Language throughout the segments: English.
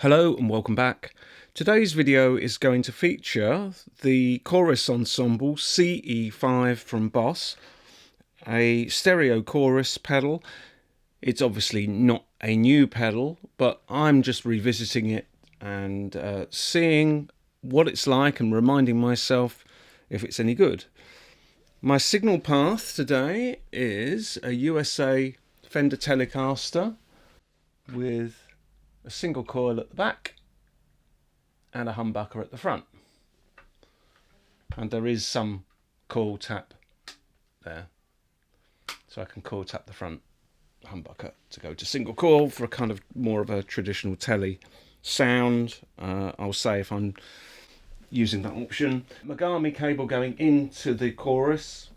Hello and welcome back. Today's video is going to feature the Chorus Ensemble CE-5 from Boss, a stereo chorus pedal. It's obviously not a new pedal, but I'm just revisiting it and seeing what it's like and reminding myself if it's any good. My signal path today is a USA Fender Telecaster with a single coil at the back and a humbucker at the front, and there is some coil tap there, so I can coil tap the front humbucker to go to single coil for a kind of more of a traditional telly sound. I'll say if I'm using that option. Megami cable going into the chorus,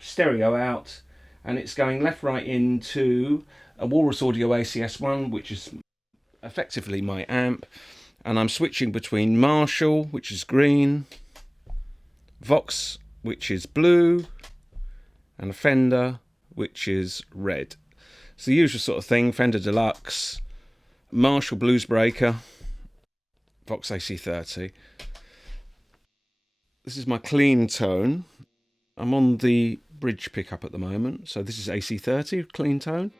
stereo out, and it's going left right into a Walrus Audio ACS1, which is effectively my amp, and I'm switching between Marshall, which is green, Vox, which is blue, and a Fender, which is red. It's the usual sort of thing: Fender Deluxe, Marshall Bluesbreaker, Vox AC30. This is my clean tone. I'm on the bridge pickup at the moment, so this is AC30 clean tone.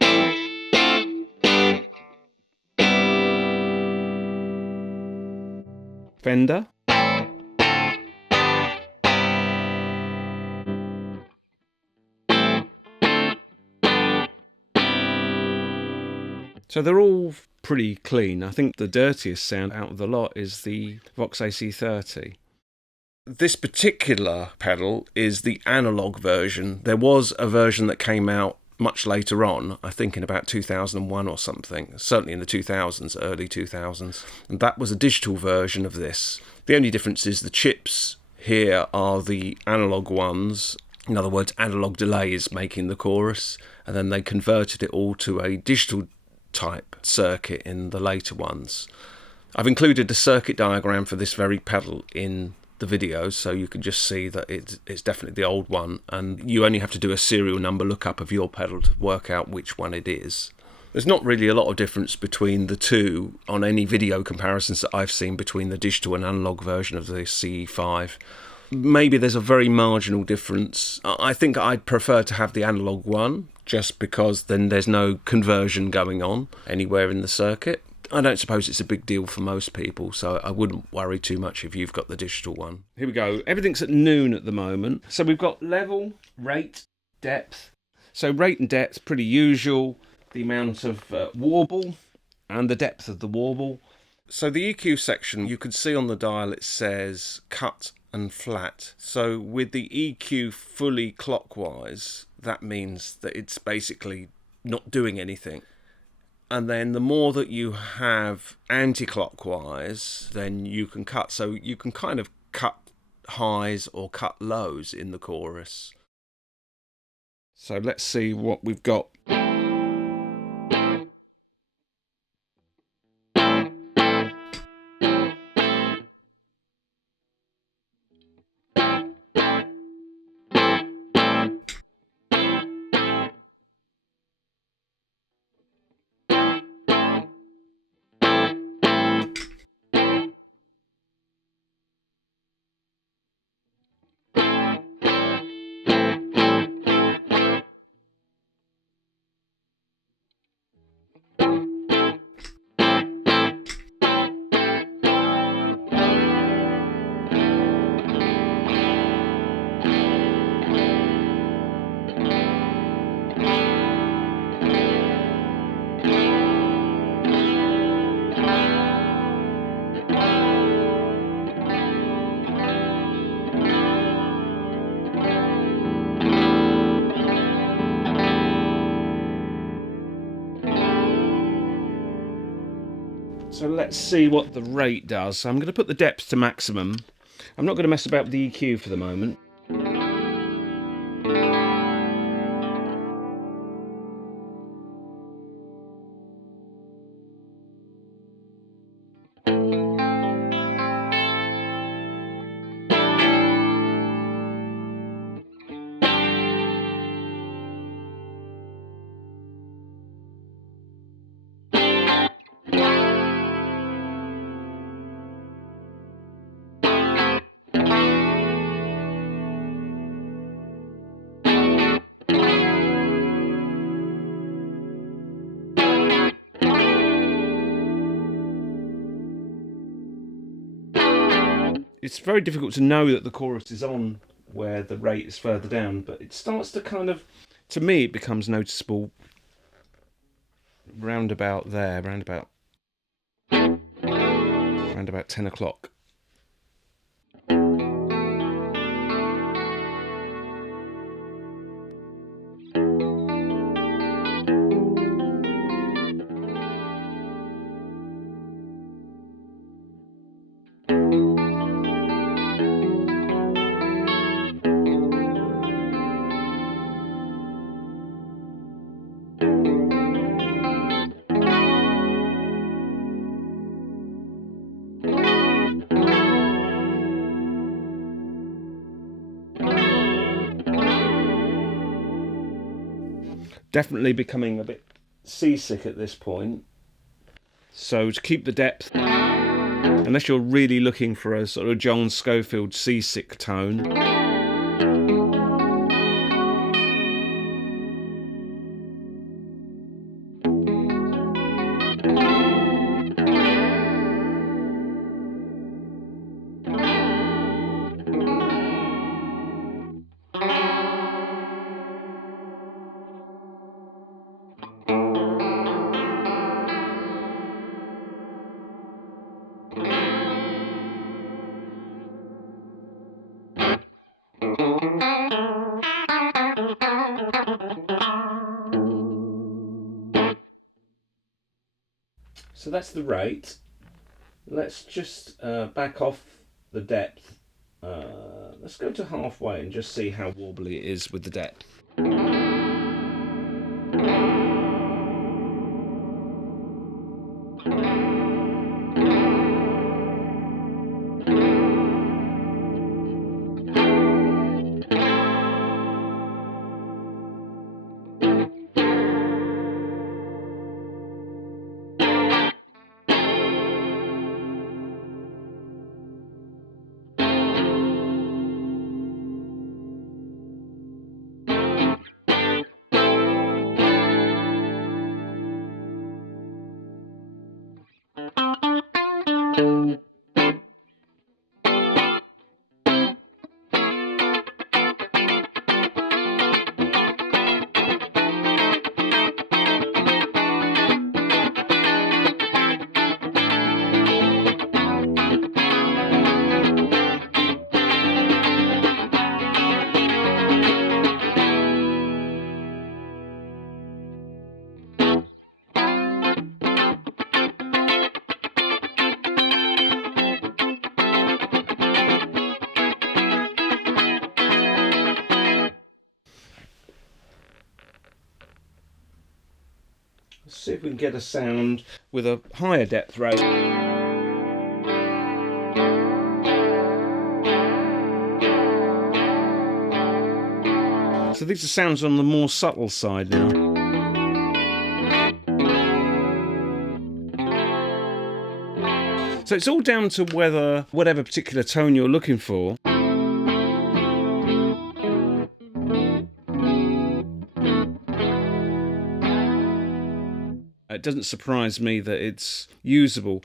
Fender. So they're all pretty clean. I think the dirtiest sound out of the lot is the Vox AC30. This particular pedal is the analog version. There was a version that came out much later on, I think in about 2001 or something, certainly in the 2000s, early 2000s, and that was a digital version of this. The only difference is the chips here are the analog ones, in other words analog delays making the chorus, and then they converted it all to a digital type circuit in the later ones. I've included a circuit diagram for this very pedal in the video, so you can just see that it's definitely the old one, and you only have to do a serial number lookup of your pedal to work out which one it is. There's not really a lot of difference between the two on any video comparisons that I've seen between the digital and analog version of the CE-5. Maybe there's a very marginal difference. I think I'd prefer to have the analog one, just because then there's no conversion going on anywhere in the circuit. I don't suppose it's a big deal for most people, so I wouldn't worry too much if you've got the digital one. Here we go. Everything's at noon at the moment. So we've got level, rate, depth. So rate and depth, pretty usual. The amount of warble and the depth of the warble. So the EQ section, you can see on the dial it says cut and flat. So with the EQ fully clockwise, that means that it's basically not doing anything. And then the more that you have anti-clockwise, then you can cut. So you can kind of cut highs or cut lows in the chorus. So let's see what we've got. So let's see what the rate does. So I'm going to put the depth to maximum. I'm not going to mess about with the EQ for the moment. It's very difficult to know that the chorus is on where the rate is further down, but it starts to kind of, to me, it becomes noticeable round about there, round about 10 o'clock. Definitely becoming a bit seasick at this point. So to keep the depth, unless you're really looking for a sort of John Scofield seasick tone, so that's the rate. Let's just back off the depth. Let's go to halfway and just see how wobbly it is with the depth. Let's see if we can get a sound with a higher depth rate. So these are sounds on the more subtle side now. So it's all down to whether whatever particular tone you're looking for. It doesn't surprise me that it's usable.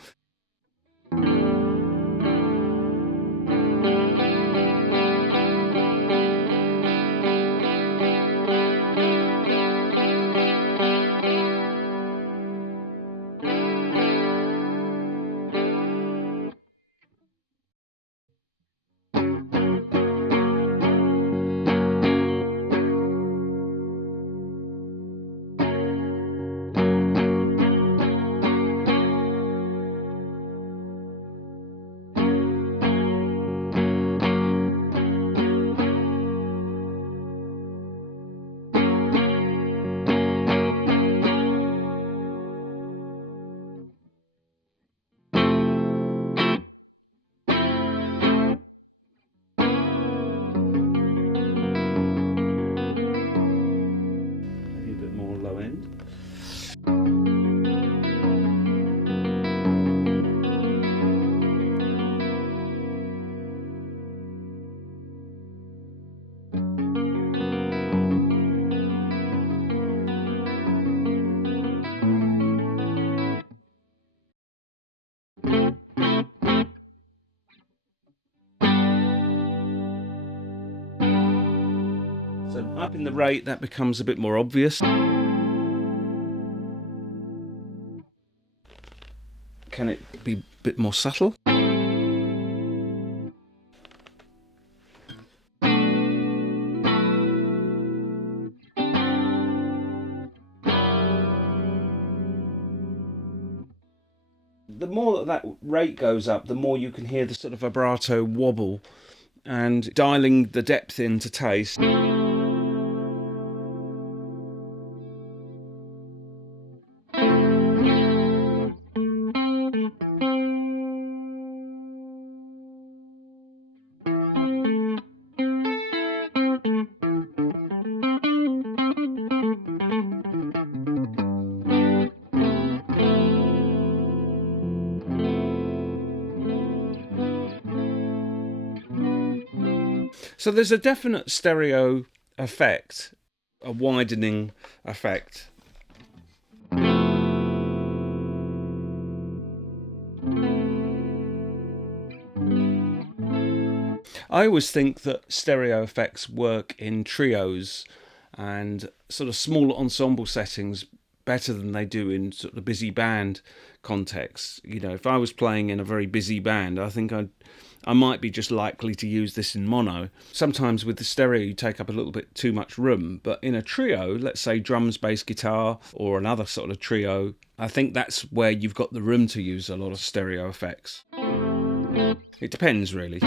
Maybe a bit more low end. Up in the rate, that becomes a bit more obvious. Can it be a bit more subtle? The more that rate goes up, the more you can hear the sort of vibrato wobble, and dialing the depth in to taste. So there's a definite stereo effect, a widening effect. I always think that stereo effects work in trios and sort of small ensemble settings better than they do in sort of busy band contexts. You know, if I was playing in a very busy band, I think I might be just likely to use this in mono. Sometimes with the stereo you take up a little bit too much room, but in a trio, let's say drums, bass, guitar, or another sort of trio, I think that's where you've got the room to use a lot of stereo effects. It depends, really.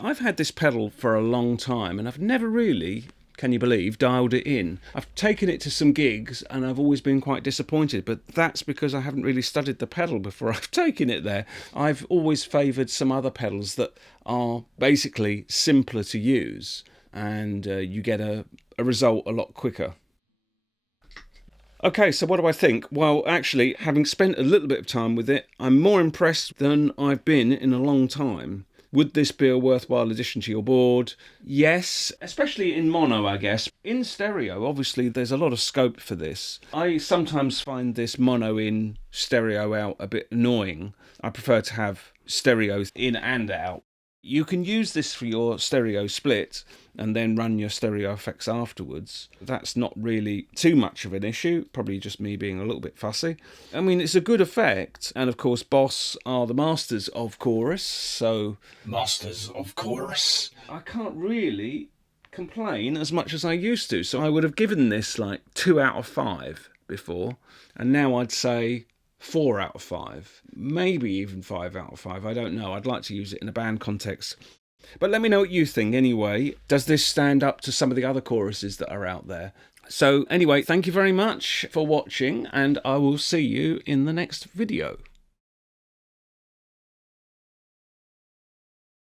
I've had this pedal for a long time and I've never really, can you believe, dialed it in. I've taken it to some gigs and I've always been quite disappointed, but that's because I haven't really studied the pedal before I've taken it there. I've always favoured some other pedals that are basically simpler to use, and you get a result a lot quicker. Okay, so what do I think? Well, actually, having spent a little bit of time with it, I'm more impressed than I've been in a long time. Would this be a worthwhile addition to your board? Yes, especially in mono, I guess. In stereo, obviously, there's a lot of scope for this. I sometimes find this mono in, stereo out a bit annoying. I prefer to have stereo in and out. You can use this for your stereo split and then run your stereo effects afterwards. That's not really too much of an issue, probably just me being a little bit fussy. I mean, it's a good effect, and of course Boss are the masters of chorus, so... Masters of chorus? I can't really complain as much as I used to, so I would have given this like 2 out of 5 before, and now I'd say 4 out of 5, maybe even 5 out of 5, I don't know. I'd like to use it in a band context. But let me know what you think anyway. Does this stand up to some of the other choruses that are out there? So anyway, thank you very much for watching, and I will see you in the next video.